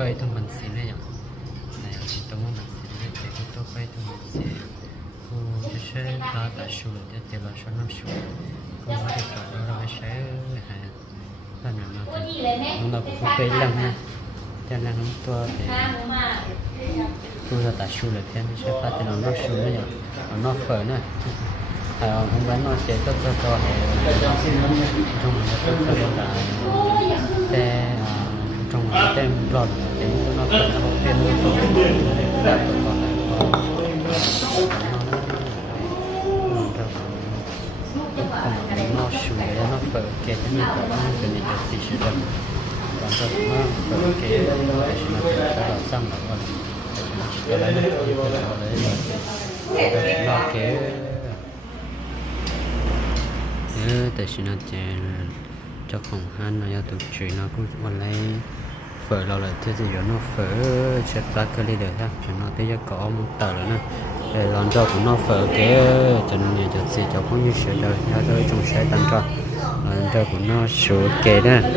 bay thông mình xin này này chỉ tông mình xin này để cái bay thông mình xin cô sẽ sẽ ta ta sửa để để là số năm sửa cô mới chọn đó rồi sẽ hả là nào nó nó nó cũng bay lần nha cho nên không tôi thì tôi là ta sửa là thêm sẽ phát nó sửa này nó phở nữa à hôm bán nó sẽ tốt cho cho hệ trong nó tốt cho là xe trong cái tem lọt để nó phở nó không phiên luôn rồi nó shu nó phở kể cho nên có ăn cái này được gì được còn cho nó phở kể để nó phở xong rồi cái đấy nó cái đấy là nó tại sao nó chè cho phòng han tục chuyện nó cũng còn lấy phở lâu là thế thì nó phở sẽ ta cái đi được ha cho nó tới có một tờ rồi nè để làm cho cũng nó phở cái cho nên nhà cho gì cho cũng như sửa đời ra tôi trong sẽ tăng cho làm cho cũng nó sửa kế đó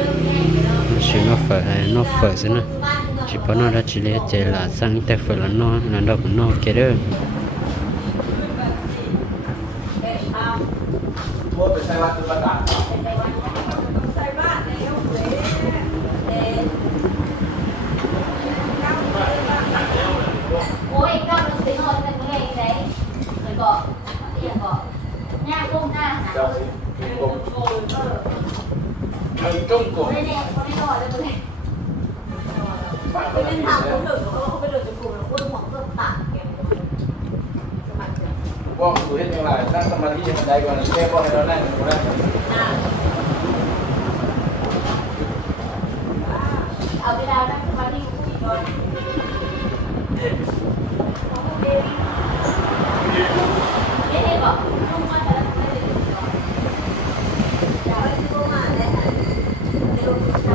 nó sửa nó phở hay nó phở thế nè chỉ có nó đã chỉ lấy chè là sang tay phở là nó là đâu cũng nó kế đó ว่าไปใช้วัดจุฬา โอ้ยก้าวมันสิโน่นเป็นเมื่อไงได้เลยก็เอียงก็หน้าก้มหน้าหนา เจ้าสิเป็นกลมมันจ้องกลม ไม่แน่เขาไม่รอดเลยเลย บ้าน เป็นทางคนอื่นเ Bong tu hết yang lain. Nang sama dia yang dai gua ni. Dia bong ada nang gua. Ở bên nào à, đang có đi cũng bị gọi Không có đi Thế thì bỏ Không có thể là không có thể được gọi Chào ơi, cô mà Để hẳn Để hẳn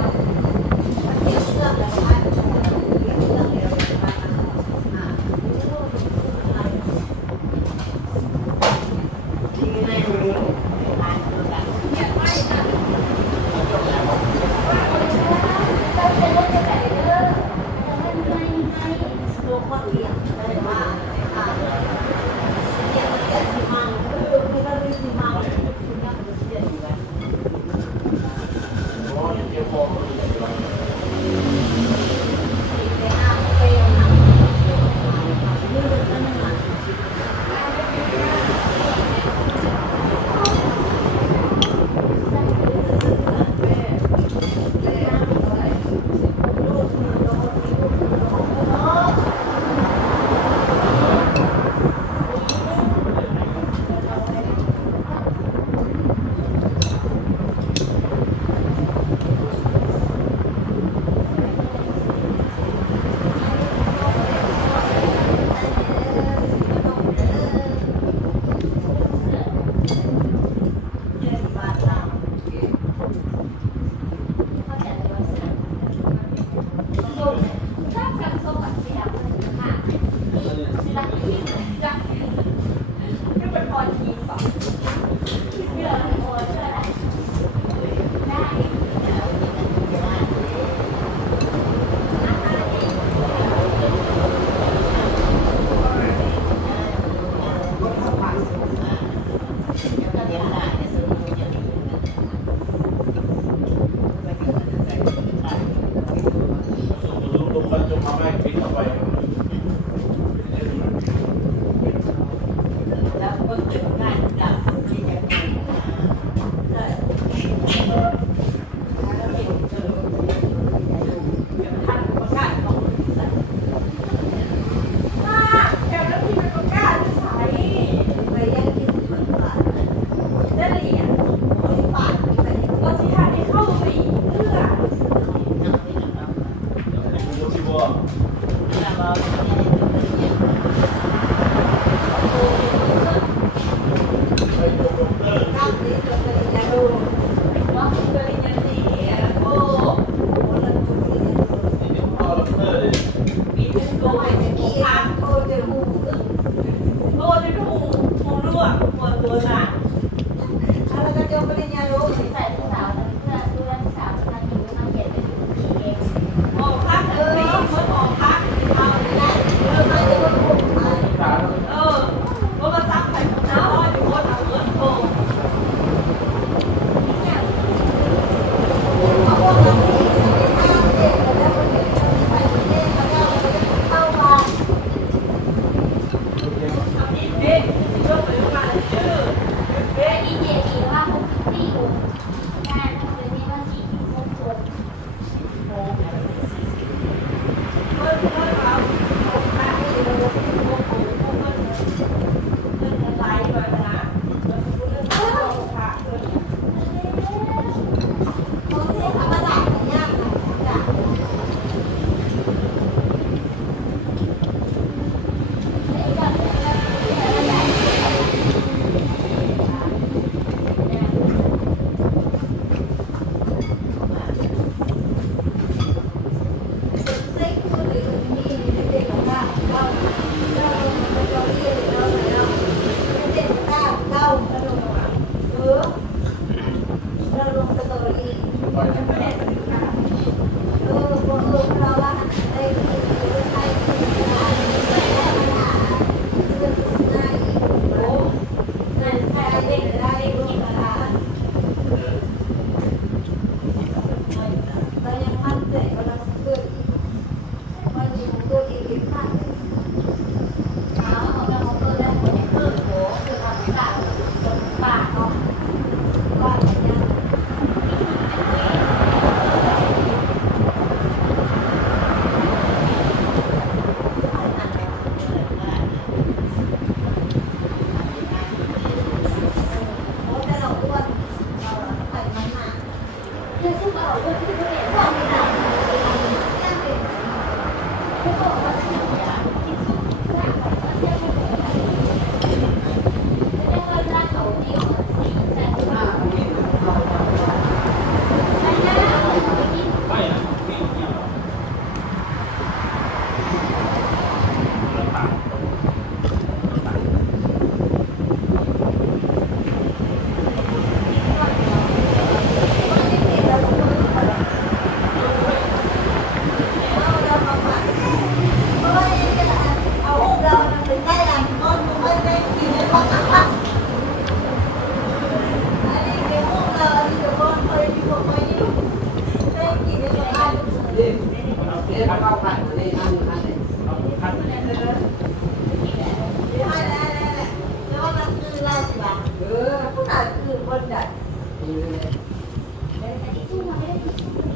Thank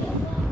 you.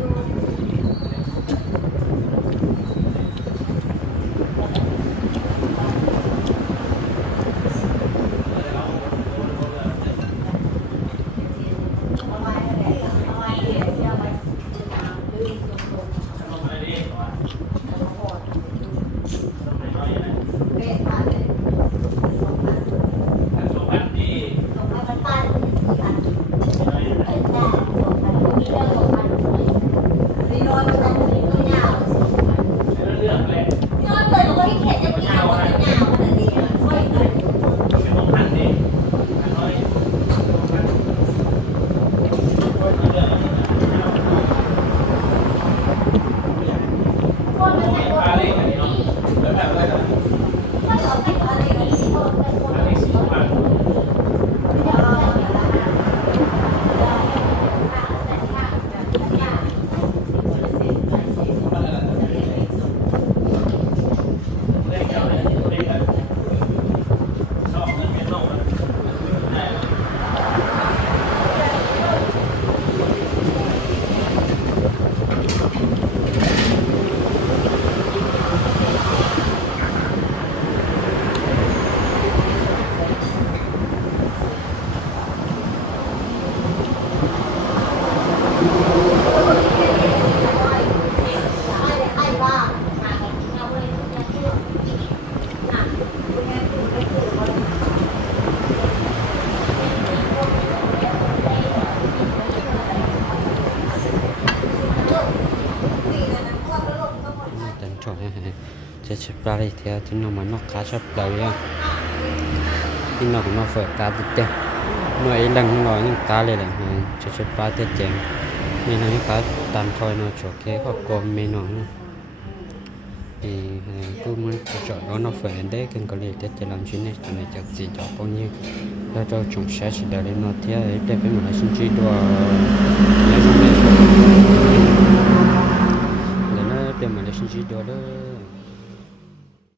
Tận chỗ này sẽ chụp ra đây thì à, thì nó mà nó cá sắp đầu nha. Khi nó cũng nó phải cá được tiền nó ấy lần nó những cá này là cho chụp ba tiết chém. Mình nói cá tàn thôi, nó chỗ kia có còn mình nó thì à, cứ muốn chỗ đó, nó phải đấy, cần có tiết kiệm làm chuyện này. Cho này chắc gì cho bao nhiêu. Cho cho chúng sẽ chỉ để nó thế để một mình xin chỉ đồ để nó để mà xin chỉ đồ đó.